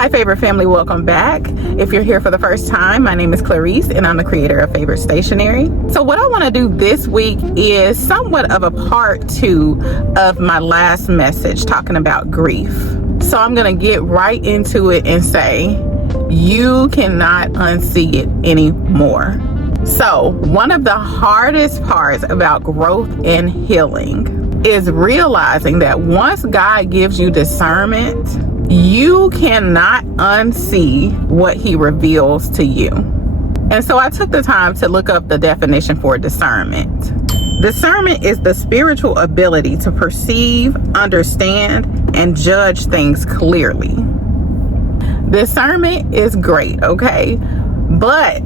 Hi favorite family, welcome back. If you're here for the first time, my name is Clarice and I'm the creator of Favorite Stationery. So what I want to do this week is somewhat of a part 2 of my last message talking about grief. So I'm going to get right into it and say you cannot unsee it anymore. So one of the hardest parts about growth and healing is realizing that once God gives you discernment, you cannot unsee what he reveals to you. And so I took the time to look up the definition for discernment. Discernment is the spiritual ability to perceive, understand, and judge things clearly. Discernment is great, okay? But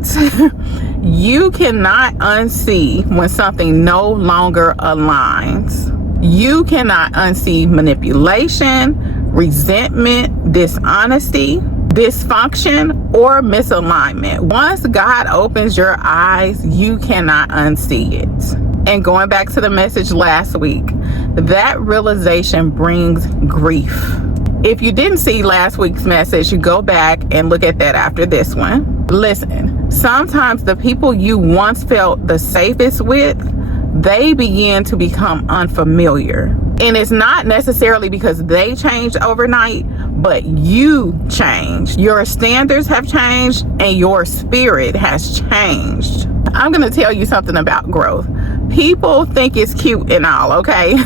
you cannot unsee when something no longer aligns. You cannot unsee manipulation, resentment, dishonesty, dysfunction, or misalignment. Once God opens your eyes, you cannot unsee it. And going back to the message last week, that realization brings grief. If you didn't see last week's message, you go back and look at that after this one. Listen, sometimes the people you once felt the safest with, they begin to become unfamiliar. And it's not necessarily because they changed overnight, but you changed. Your standards have changed and your spirit has changed. I'm going to tell you something about growth. People think it's cute and all, okay?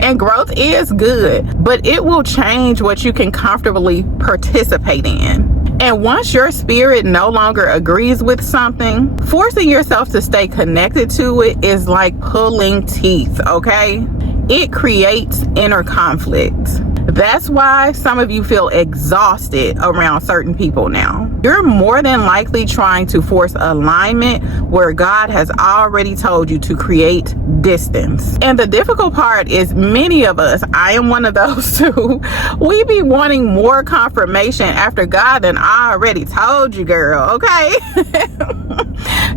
And growth is good, but it will change what you can comfortably participate in. And once your spirit no longer agrees with something, forcing yourself to stay connected to it is like pulling teeth, okay? It creates inner conflict. That's why some of you feel exhausted around certain people now. You're more than likely trying to force alignment where God has already told you to create distance. And the difficult part is many of us, I am one of those too, we be wanting more confirmation after God done already told you, girl, okay?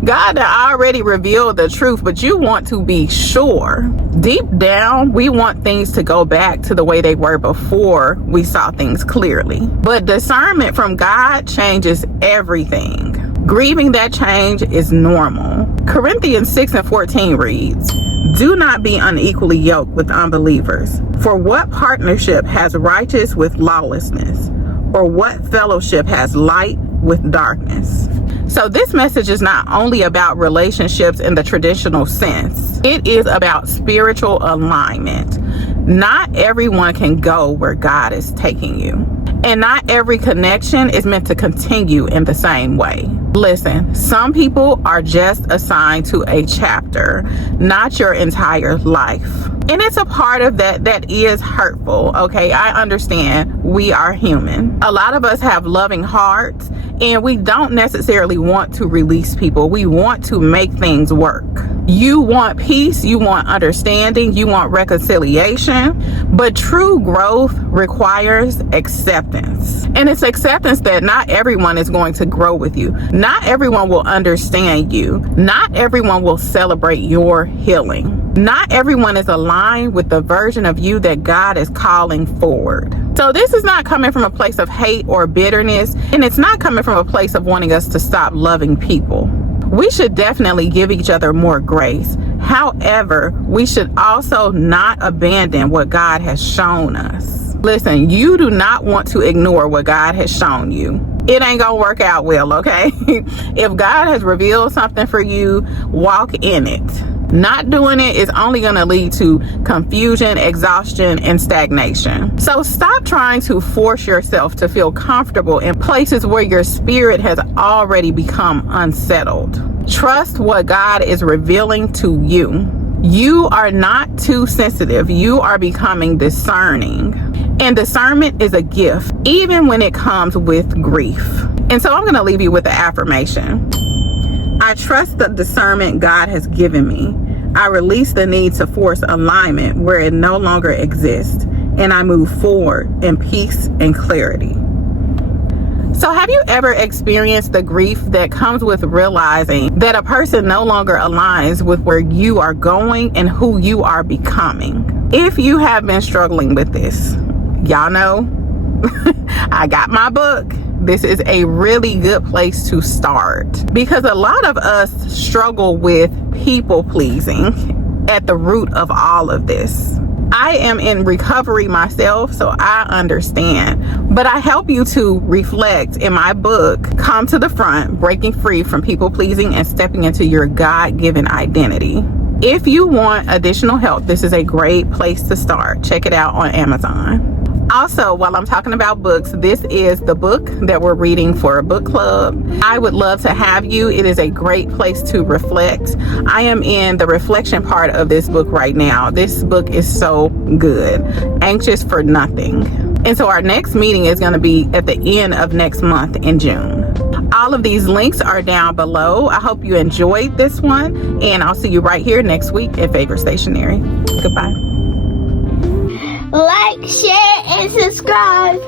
God done already revealed the truth, but you want to be sure. Deep down, we want things to go back to the way they were before we saw things clearly. But discernment from God changes everything. Grieving that change is normal. Corinthians 6:14 reads, "Do not be unequally yoked with unbelievers. For what partnership has righteous with lawlessness? Or what fellowship has light with darkness?" So this message is not only about relationships in the traditional sense. It is about spiritual alignment. Not everyone can go where God is taking you. And not every connection is meant to continue in the same way. Listen, some people are just assigned to a chapter, not your entire life. And it's a part of that is hurtful, okay? I understand we are human. A lot of us have loving hearts and we don't necessarily want to release people. We want to make things work. You want peace, you want understanding, you want reconciliation, but true growth requires acceptance. And it's acceptance that not everyone is going to grow with you. Not everyone will understand you. Not everyone will celebrate your healing. Not everyone is aligned with the version of you that God is calling forward. So this is not coming from a place of hate or bitterness, and it's not coming from a place of wanting us to stop loving people. We should definitely give each other more grace. However, we should also not abandon what God has shown us. Listen, you do not want to ignore what God has shown you. It ain't gonna work out well, okay? If God has revealed something for you, walk in it. Not doing it is only going to lead to confusion, exhaustion, and stagnation. So stop trying to force yourself to feel comfortable in places where your spirit has already become unsettled. Trust what God is revealing to you. You are not too sensitive. You are becoming discerning. And discernment is a gift, even when it comes with grief. And so I'm going to leave you with the affirmation. I trust the discernment God has given me. I release the need to force alignment where it no longer exists, and I move forward in peace and clarity. So have you ever experienced the grief that comes with realizing that a person no longer aligns with where you are going and who you are becoming? If you have been struggling with this, y'all know I got my book. This is a really good place to start, because a lot of us struggle with people pleasing at the root of all of this. I am in recovery myself, so I understand. But I help you to reflect in my book, Come to the Front, Breaking Free from People Pleasing and Stepping into Your God-Given Identity. If you want additional help, this is a great place to start. Check it out on Amazon. Also, while I'm talking about books, this is the book that we're reading for a book club. I would love to have you. It is a great place to reflect. I am in the reflection part of this book right now. This book is so good. Anxious for Nothing. And so our next meeting is going to be at the end of next month in June. All of these links are down below. I hope you enjoyed this one, and I'll see you right here next week at Favorite Stationery. Goodbye. Like, share, and subscribe.